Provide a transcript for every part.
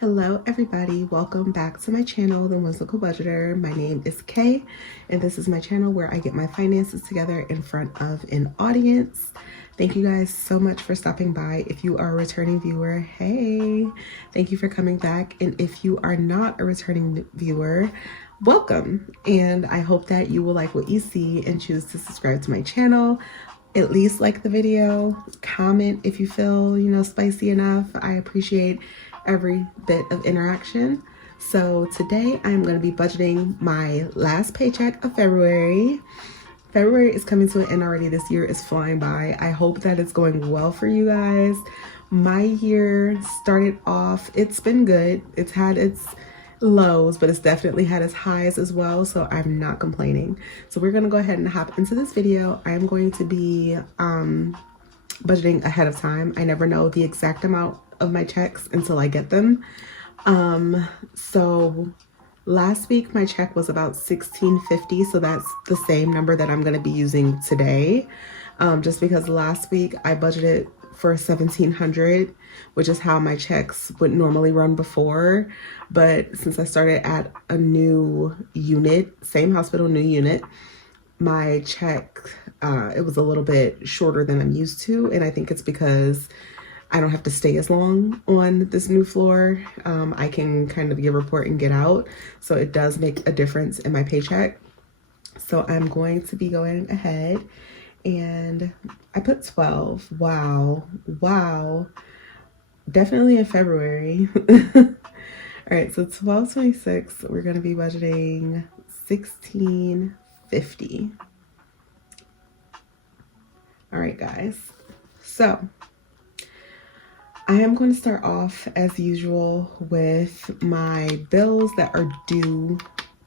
Hello everybody, welcome back to my channel, The Whimsical Budgeter. My name is Kay and this is my channel where I get my finances together in front of an audience. Thank you guys so much for stopping by. If you are a returning viewer, hey, thank you for coming back. And if you are not a returning viewer, welcome. And I hope that you will like what you see and choose to subscribe to my channel. At least like the video, comment if you feel, spicy enough. I appreciate every bit of interaction. So today I'm going to be budgeting my last paycheck of February. February is coming to an end already. This year is flying by. I hope that it's going well for you guys. My year started off, it's been good. It's had its lows, but it's definitely had its highs as well, so I'm not complaining. So we're gonna go ahead and hop into this video. I'm going to be budgeting ahead of time. I never know the exact amount of my checks until I get them. So last week my check was about $16.50, so that's the same number that I'm gonna be using today. Just because last week I budgeted for $1,700, which is how my checks would normally run before. But since I started at a new unit, same hospital, new unit, my check, it was a little bit shorter than I'm used to. And I think it's because I don't have to stay as long on this new floor. I can kind of give a report and get out. So it does make a difference in my paycheck. So I'm going to be going ahead and I put 12. Wow. Definitely in February. All right, so 12/26, we're going to be budgeting $16.50. All right, guys. So I am going to start off as usual with my bills that are due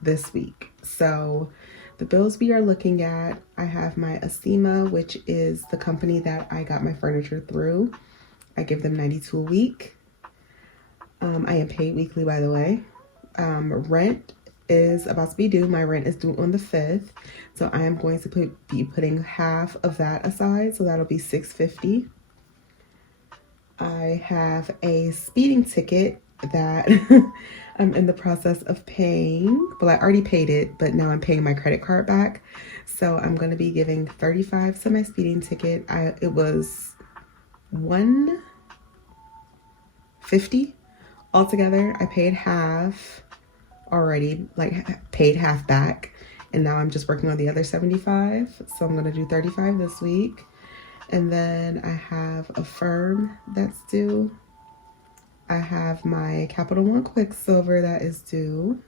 this week. So the bills we are looking at, I have my Acima, which is the company that I got my furniture through. I give them $92 a week. I am paid weekly, by the way. Rent is about to be due. My rent is due on the 5th. So I am going to be putting half of that aside. So that'll be $650. I have a speeding ticket that I'm in the process of paying. Well, I already paid it, but now I'm paying my credit card back. So I'm going to be giving $35 to my speeding ticket. It was $150 altogether. I paid half already, like paid half back. And now I'm just working on the other 75. So I'm going to do 35 this week. And then I have a firm that's due. I have my Capital One Quicksilver that is due.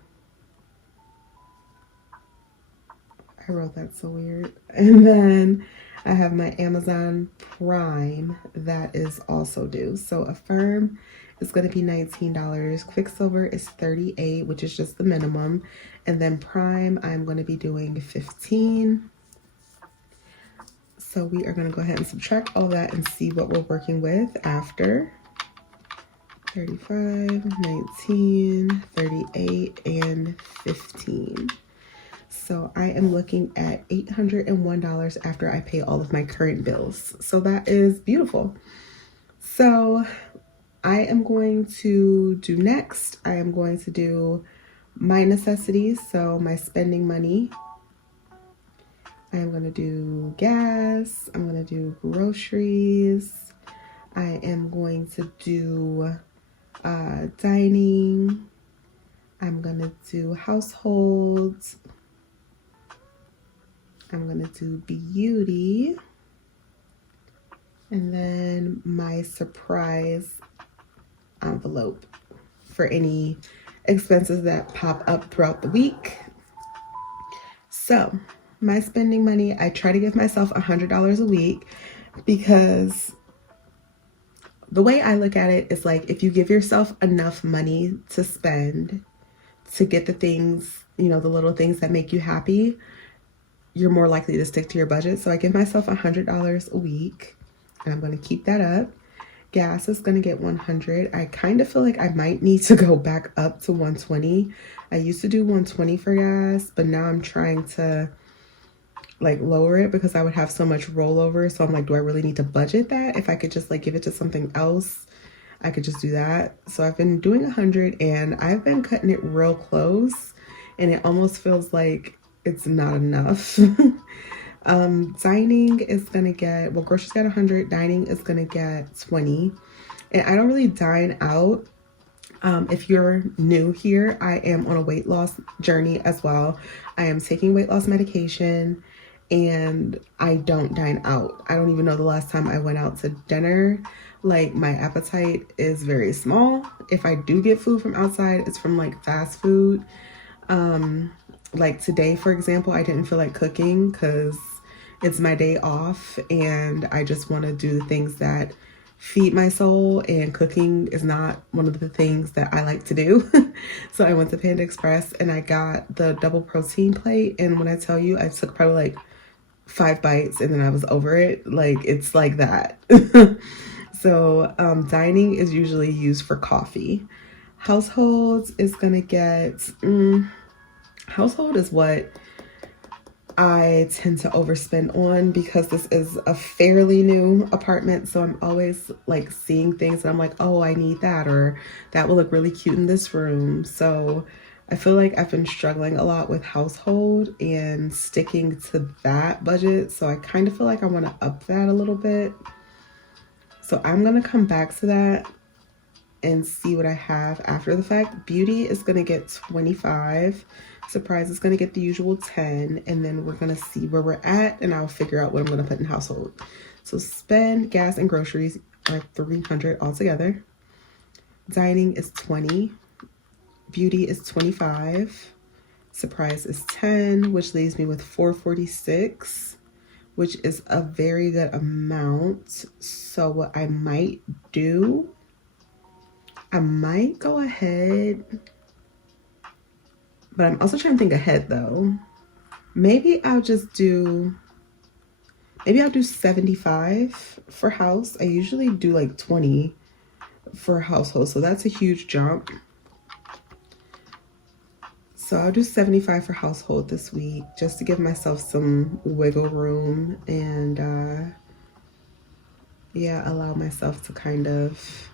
I wrote that so weird. And then I have my Amazon Prime that is also due. So a firm is going to be $19. Quicksilver is $38, which is just the minimum. And then Prime, I'm going to be doing $15. So we are going to go ahead and subtract all that and see what we're working with after. 35, 19, 38, and 15. So I am looking at $801 after I pay all of my current bills. So that is beautiful. So I am going to do next, I am going to do my necessities. So my spending money. I'm going to do gas. I'm going to do groceries. I am going to do dining. I'm going to do households. I'm going to do beauty. And then my surprise envelope for any expenses that pop up throughout the week. So my spending money, I try to give myself $100 a week because the way I look at it is like, if you give yourself enough money to spend to get the things, the little things that make you happy, you're more likely to stick to your budget. So I give myself $100 a week and I'm going to keep that up. Gas is going to get $100. I kind of feel like I might need to go back up to $120. I used to do $120 for gas, but now I'm trying to lower it because I would have so much rollover. So I'm like, do I really need to budget that? If I could just give it to something else, I could just do that. So I've been doing 100 and I've been cutting it real close and it almost feels like it's not enough. Dining is gonna get, well, groceries got 100, dining is gonna get 20. And I don't really dine out. If you're new here, I am on a weight loss journey as well. I am taking weight loss medication and I don't dine out. I don't even know the last time I went out to dinner. Like, my appetite is very small. If I do get food from outside, it's from like fast food. Like today, for example, I didn't feel like cooking because it's my day off and I just want to do the things that feed my soul, and cooking is not one of the things that I like to do. So I went to Panda Express and I got the double protein plate, and when I tell you, I took probably like 5 bites and then I was over it. Like, it's like that. So dining is usually used for coffee. Households is gonna get household is what I tend to overspend on because this is a fairly new apartment. So I'm always like seeing things and I'm like, oh, I need that, or that will look really cute in this room. So I feel like I've been struggling a lot with household and sticking to that budget. So I kind of feel like I want to up that a little bit. So I'm going to come back to that and see what I have after the fact. Beauty is going to get 25. Surprise is going to get the usual 10, and then we're going to see where we're at and I'll figure out what I'm going to put in household. So spend, gas, and groceries are 300 altogether. Dining is 20. Beauty is 25. Surprise is 10, which leaves me with 446, which is a very good amount. So what I might do, I might go ahead, but I'm also trying to think ahead though. Maybe I'll do 75 for house. I usually do like 20 for household, so that's a huge jump. So I'll do 75 for household this week just to give myself some wiggle room and yeah, allow myself to kind of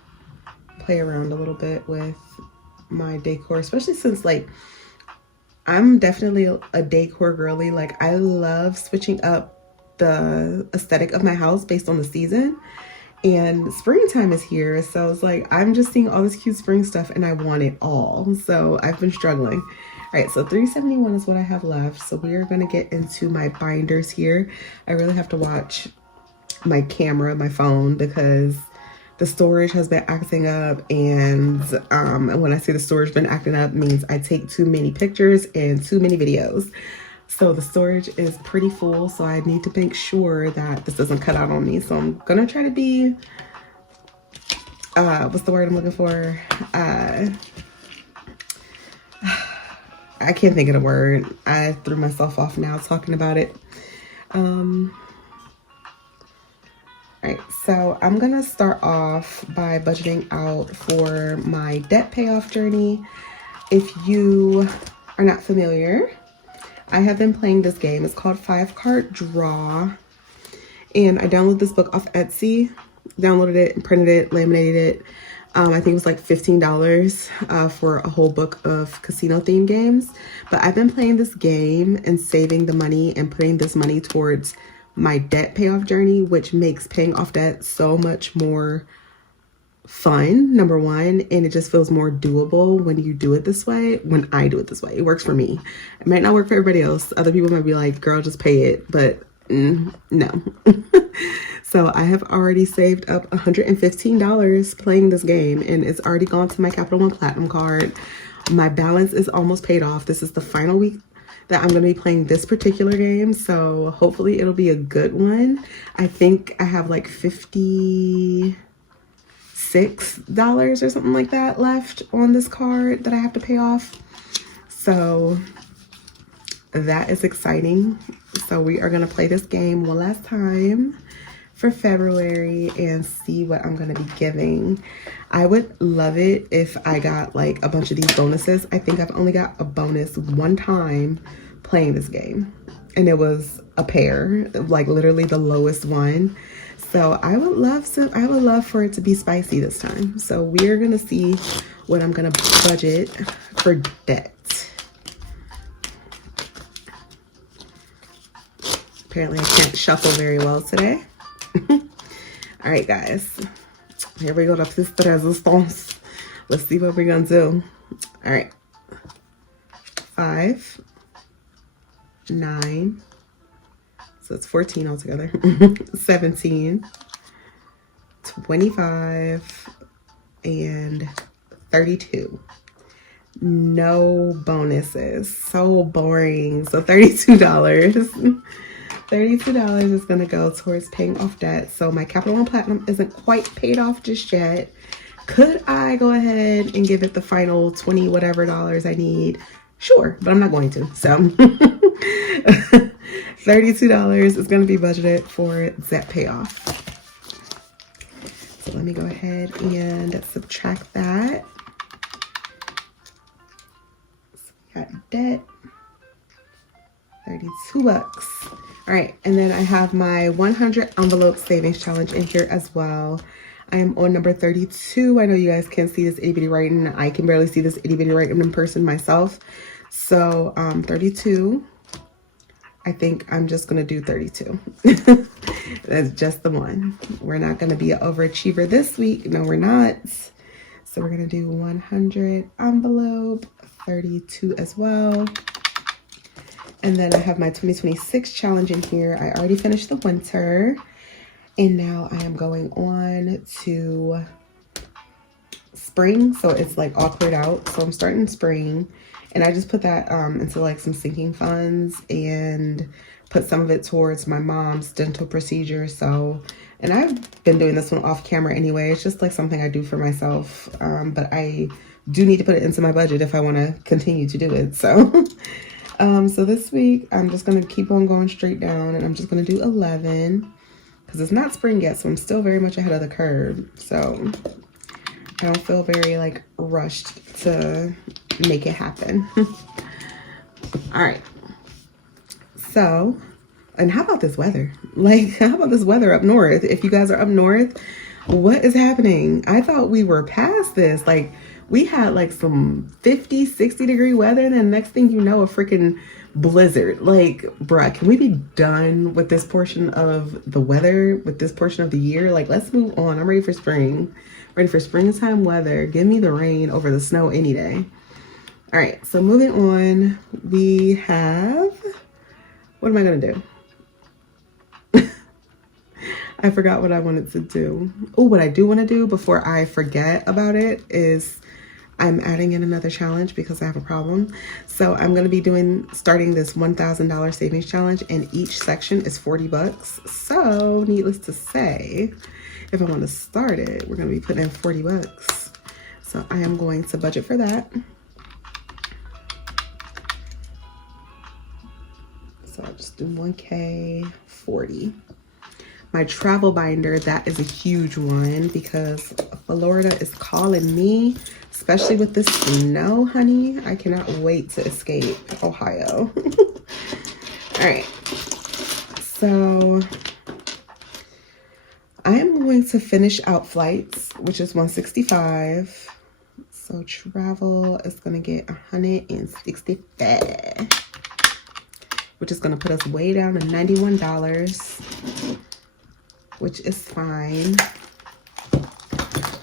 play around a little bit with my decor, especially since like I'm definitely a decor girly. Like, I love switching up the aesthetic of my house based on the season, and springtime is here. So it's like, I'm just seeing all this cute spring stuff and I want it all. So I've been struggling. All right, so 371 is what I have left. So we are going to get into my binders here. I really have to watch my camera, my phone, because the storage has been acting up, and when I say the storage been acting up, means I take too many pictures and too many videos. So the storage is pretty full, so I need to make sure that this doesn't cut out on me. So I'm gonna try to be, what's the word I'm looking for? I can't think of the word. I threw myself off now talking about it. All right, so I'm gonna start off by budgeting out for my debt payoff journey. If you are not familiar, I have been playing this game. It's called 5 Card Draw, and I downloaded this book off Etsy, downloaded it and printed it, laminated it. I think it was like $15 for a whole book of casino themed games. But I've been playing this game and saving the money and putting this money towards my debt payoff journey, which makes paying off debt so much more fun, number one, and it just feels more doable when you do it this way. When I do it this way, it works for me. It might not work for everybody else. Other people might be like, girl, just pay it, but no. So I have already saved up $115 playing this game, and it's already gone to my Capital One Platinum card. My balance is almost paid off. This is the final week that I'm going to be playing this particular game, so hopefully it'll be a good one. I think I have like $56 or something like that left on this card that I have to pay off. So that is exciting. So we are going to play this game one last time for February and see what I'm going to be giving. I would love it if I got like a bunch of these bonuses. I think I've only got a bonus one time playing this game, and it was a pair, like literally the lowest one. So I would love for it to be spicy this time. So we're gonna see what I'm gonna budget for debt. Apparently I can't shuffle very well today. All right, guys. Here we go to this resistance. Let's see what we're gonna do. All right. 5, 9, so it's 14 altogether. 17, 25, and 32. No bonuses. So boring. So $32. $32 is going to go towards paying off debt. So my Capital One Platinum isn't quite paid off just yet. Could I go ahead and give it the final 20 whatever dollars I need? Sure, but I'm not going to. So $32 is going to be budgeted for debt payoff. So let me go ahead and subtract that. So we got debt, 32 bucks. All right, and then I have my 100 envelope savings challenge in here as well. I am on number 32. I know you guys can't see this itty bitty writing. I can barely see this itty bitty writing in person myself. So 32. I think I'm just gonna do 32. That's just the one. We're not gonna be an overachiever this week. No, we're not. So we're gonna do 100 envelope, 32 as well. And then I have my 2026 challenge in here. I already finished the winter. And now I am going on to spring. So it's like all cleared out. So I'm starting spring. And I just put that into like some sinking funds and put some of it towards my mom's dental procedure. So, and I've been doing this one off camera anyway. It's just like something I do for myself. But I do need to put it into my budget if I want to continue to do it. So, so this week I'm just going to keep on going straight down and I'm just going to do 11 because it's not spring yet. So I'm still very much ahead of the curve. So I don't feel very like rushed to make it happen. All right. So, and how about this weather? Like, how about this weather up north? If you guys are up north, what is happening? I thought we were past this. Like, we had like some 50, 60 degree weather. And then next thing you know, a freaking blizzard. Like, bruh, can we be done with this portion of the weather, with this portion of the year? Like, let's move on. I'm ready for spring. Ready for springtime weather. Give me the rain over the snow any day. All right, so moving on, we have, what am I gonna do? I forgot what I wanted to do. Oh, what I do wanna do before I forget about it is I'm adding in another challenge because I have a problem. So I'm gonna be starting this $1,000 savings challenge and each section is 40 bucks. So needless to say, if I wanna start it, we're gonna be putting in 40 bucks. So I am going to budget for that. So I'll just do 1K 40. My travel binder, that is a huge one because Florida is calling me, especially with the snow, honey. I cannot wait to escape Ohio. All right. So I am going to finish out flights, which is 165. So travel is going to get 165. Which is going to put us way down to $91, which is fine.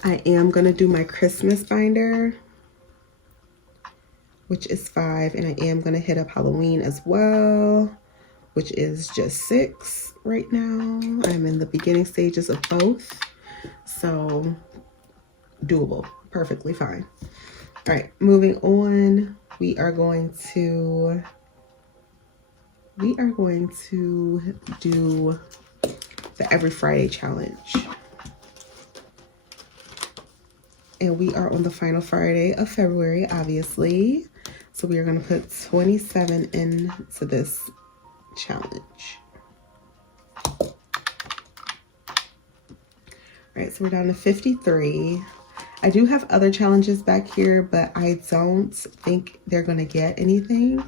I am going to do my Christmas binder, which is 5, and I am going to hit up Halloween as well, which is just 6 right now. I'm in the beginning stages of both, so doable, perfectly fine. All right, moving on, we are going to do the Every Friday challenge. And we are on the final Friday of February, obviously. So we are going to put 27 into this challenge. All right, so we're down to 53. I do have other challenges back here, but I don't think they're going to get anything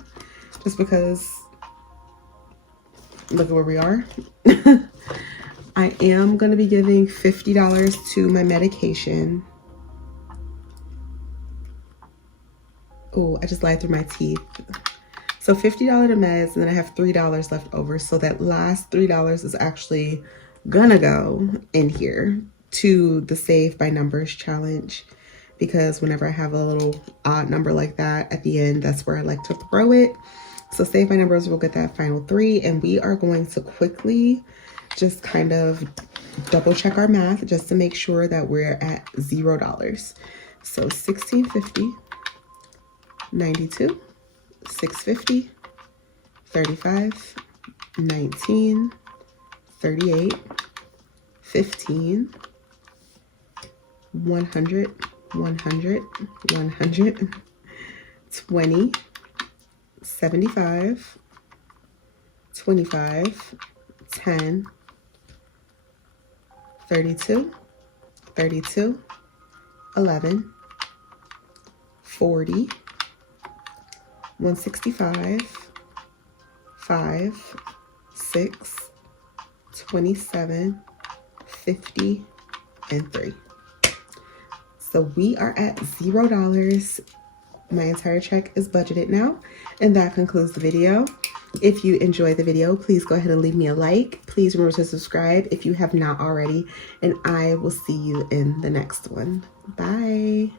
just because look at where we are. I am going to be giving $50 to my medication. Oh, I just lied through my teeth. So $50 to meds, and then I have $3 left over. So that last $3 is actually gonna go in here to the Save by Numbers challenge, because whenever I have a little odd number like that at the end, that's where I like to throw it. So Save by Numbers will get that final 3, and we are going to quickly just kind of double check our math just to make sure that we're at $0. So 1650, 92, 650, 35, 19, 38, 15, 100, 100, 100, 20, 75, 25, 10, 32, 32, 11, 40, 165, 5, 6, 27, 50, and 3. So we are at $0. My entire check is budgeted now, and that concludes the video. If you enjoyed the video, please go ahead and leave me a like. Please remember to subscribe if you have not already, and I will see you in the next one. Bye.